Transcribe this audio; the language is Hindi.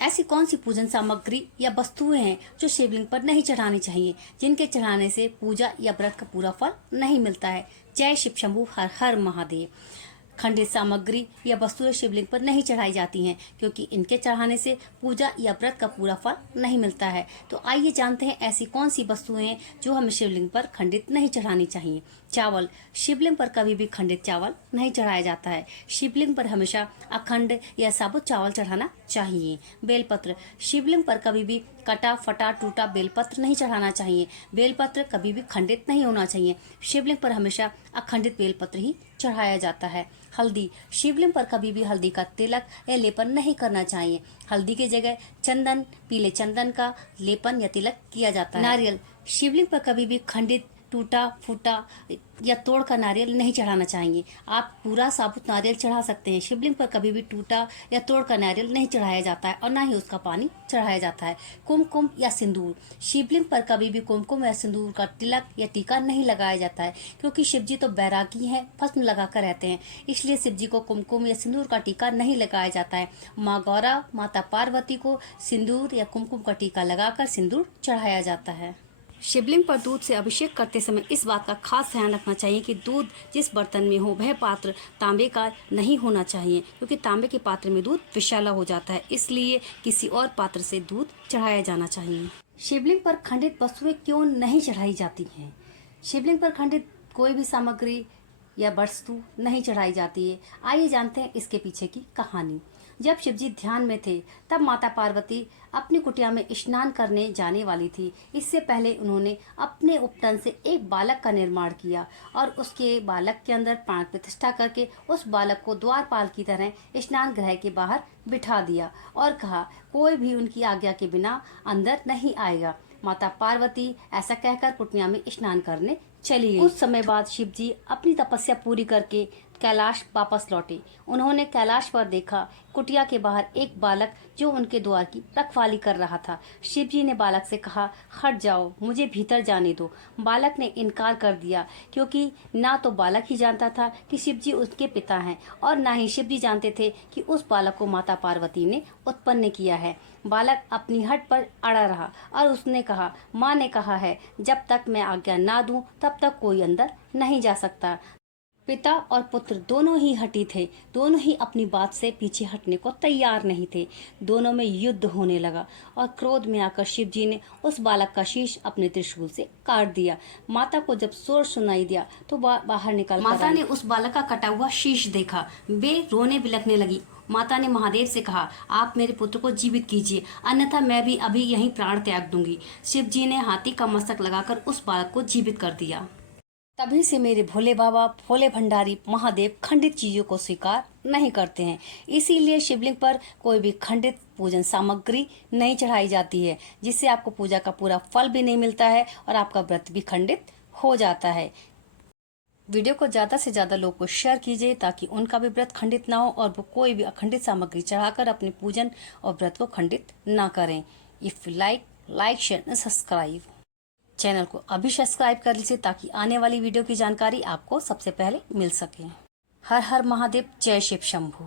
ऐसी कौन सी पूजन सामग्री या वस्तुएं हैं जो शिवलिंग पर नहीं चढ़ानी चाहिए, जिनके चढ़ाने से पूजा या व्रत का पूरा फल नहीं मिलता है। जय शिव शंभू, हर हर महादेव। खंडित सामग्री या वस्तुएं शिवलिंग पर नहीं चढ़ाई जाती हैं क्योंकि इनके चढ़ाने से पूजा या व्रत का पूरा फल नहीं मिलता है। तो आइए जानते हैं ऐसी कौन सी वस्तुएं हैं जो हमें शिवलिंग पर खंडित नहीं चढ़ानी चाहिए। चावल। शिवलिंग पर कभी भी खंडित चावल नहीं चढ़ाया जाता है। शिवलिंग पर हमेशा अखंड या साबुत चावल चढ़ाना चाहिए। बेलपत्र। शिवलिंग पर कभी भी कटा फटा टूटा बेलपत्र नहीं चढ़ाना चाहिए। बेलपत्र कभी भी खंडित नहीं होना चाहिए। शिवलिंग पर हमेशा अखंडित बेलपत्र ही चढ़ाया जाता है। हल्दी। शिवलिंग पर कभी भी हल्दी का तिलक या लेपन नहीं करना चाहिए। हल्दी की जगह चंदन, पीले चंदन का लेपन या तिलक किया जाता है। नारियल। शिवलिंग पर कभी भी खंडित, टूटा फूटा या तोड़ का नारियल नहीं चढ़ाना चाहिए। आप पूरा साबुत नारियल चढ़ा सकते हैं। शिवलिंग पर कभी भी टूटा या तोड़ का नारियल नहीं चढ़ाया जाता है और ना ही उसका पानी चढ़ाया जाता है। कुमकुम या सिंदूर। शिवलिंग पर कभी भी कुमकुम या सिंदूर का तिलक या टीका नहीं लगाया जाता है क्योंकि शिवजी तो बैरागी हैं, भस्म लगाकर रहते हैं, इसलिए शिवजी को कुमकुम या सिंदूर का टीका नहीं लगाया जाता है। माँ गौरा, माता पार्वती को सिंदूर या कुमकुम का टीका लगाकर सिंदूर चढ़ाया जाता है। शिवलिंग पर दूध से अभिषेक करते समय इस बात का खास ध्यान रखना चाहिए कि दूध जिस बर्तन में हो वह पात्र तांबे का नहीं होना चाहिए क्योंकि तांबे के पात्र में दूध विषैला हो जाता है, इसलिए किसी और पात्र से दूध चढ़ाया जाना चाहिए। शिवलिंग पर खंडित वस्तुएं क्यों नहीं चढ़ाई जाती हैं? शिवलिंग पर खंडित कोई भी सामग्री या वस्तु नहीं चढ़ाई जाती है। आइए जानते हैं इसके पीछे की कहानी। जब शिवजी ध्यान में थे तब माता पार्वती अपनी कुटिया में स्नान करने जाने वाली थी। इससे पहले उन्होंने अपने उपटन से एक बालक का निर्माण किया और उसके बालक के अंदर प्राण प्रतिष्ठा करके उस बालक को द्वारपाल की तरह स्नान गृह के बाहर बिठा दिया और कहा, कोई भी उनकी आज्ञा के बिना अंदर नहीं आएगा। माता पार्वती ऐसा कहकर कुटिया में स्नान करने चली गई। कुछ समय बाद शिवजी अपनी तपस्या पूरी करके कैलाश वापस लौटे। उन्होंने कैलाश पर देखा कुटिया के बाहर एक बालक जो उनके द्वार की रखवाली कर रहा था। शिवजी ने बालक से कहा, हट जाओ, मुझे भीतर जाने दो। बालक ने इनकार कर दिया क्योंकि ना तो बालक ही जानता था कि शिवजी उसके पिता हैं और ना ही शिवजी जानते थे कि उस बालक को माता पार्वती ने उत्पन्न किया है। बालक अपनी हट पर अड़ा रहा और उसने कहा, माँ ने कहा है जब तक मैं आज्ञा ना दूं तब तक कोई अंदर नहीं जा सकता। पिता और पुत्र दोनों ही हठी थे, दोनों ही अपनी बात से पीछे हटने को तैयार नहीं थे। दोनों में युद्ध होने लगा और क्रोध में आकर शिवजी ने उस बालक का शीश अपने त्रिशूल से काट दिया। माता को जब शोर सुनाई दिया तो बाहर निकल माता ने उस बालक का कटा हुआ शीश देखा। वे रोने बिलखने लगी। माता ने महादेव से कहा, आप मेरे पुत्र को जीवित कीजिए, अन्यथा मैं भी अभी यहीं प्राण त्याग दूंगी। शिवजी ने हाथी का मस्तक लगाकर उस बालक को जीवित कर दिया। तभी से मेरे भोले बाबा, भोले भंडारी महादेव खंडित चीजों को स्वीकार नहीं करते हैं, इसीलिए शिवलिंग पर कोई भी खंडित पूजन सामग्री नहीं चढ़ाई जाती है, जिससे आपको पूजा का पूरा फल भी नहीं मिलता है और आपका व्रत भी खंडित हो जाता है। वीडियो को ज़्यादा से ज़्यादा लोग को शेयर कीजिए ताकि उनका भी व्रत खंडित ना हो और वो कोई भी अखंडित सामग्री चढ़ाकर अपने पूजन और व्रत को खंडित ना करें। If you like share and subscribe. Channel को अभी सब्सक्राइब कर लीजिए ताकि आने वाली वीडियो की जानकारी आपको सबसे पहले मिल सके। हर हर महादेव, जय शिव शंभू।